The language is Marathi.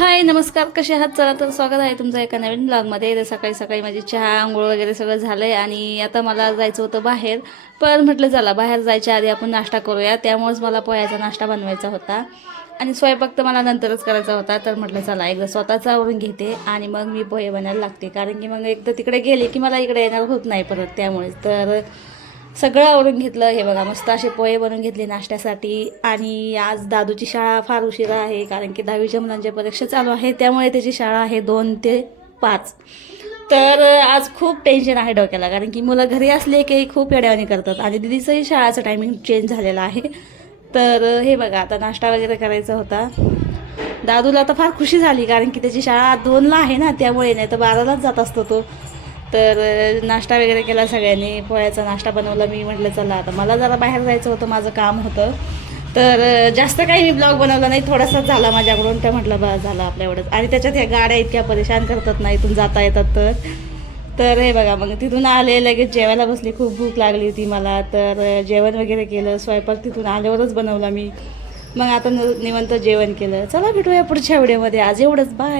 हाय नमस्कार, कसे आहात? चला तर स्वागत आहे तुमचं एका नवीन ब्लॉगमध्ये. तर सकाळी सकाळी माझी चहा आंघोळ वगैरे सगळं झालं आहे आणि आता मला जायचं होतं बाहेर. पण म्हटलं चला बाहेर जायच्या आधी आपण नाश्ता करूया. त्यामुळेच मला पोह्याचा नाश्ता बनवायचा होता आणि स्वयंपाक तर मला नंतरच करायचा होता. तर म्हटलं चला एकदा स्वतःच आवरून घेते आणि मग मी पोहे बनायला लागते, कारण की मग एकदा तिकडे गेले की मला इकडे येणार होत नाही परत. त्यामुळेच तर सगळं आवरून घेतलं. हे बघा मस्त असे पोहे बनवून घेतले नाश्त्यासाठी. आणि आज दादूची शाळा फार उशिरा आहे, कारण की 10वीच्या मुलांच्या परीक्षा चालू आहे, त्यामुळे त्याची शाळा आहे 2 ते 5. तर आज खूप टेन्शन आहे डोक्याला, कारण की मुलं घरी असले की खूप येड्यावानी करतात आणि दिदीचंही शाळाचं टायमिंग चेंज झालेलं आहे. तर हे बघा आता नाश्ता वगैरे करायचा होता. दादूला तर फार खुशी झाली, कारण की त्याची शाळा 2ला आहे ना, त्यामुळे नाही तर 12लाच जात असतो तो. तर नाश्ता वगैरे केला सगळ्यांनी, पोह्याचा नाश्ता बनवला. मी म्हटलं चला आता मला जरा बाहेर जायचं होतं, माझं काम होतं. तर जास्त काही मी ब्लॉग बनवला नाही, थोडासाच झाला माझ्याकडून. तर म्हटलं बस झालं आपल्या एवढंच. आणि त्याच्यात ह्या गाड्या इतक्या परेशान करतात ना, इथून जाता येतात तर हे बघा मग तिथून आले, लगेच जेवायला बसली. खूप भूक लागली होती मला, तर जेवण वगैरे केलं. स्वयंपाक तिथून आल्यावरच बनवला मी. मग आता निवांत जेवण केलं. चला भेटूया पुढच्या व्हिडिओमध्ये. आज एवढंच, बाय.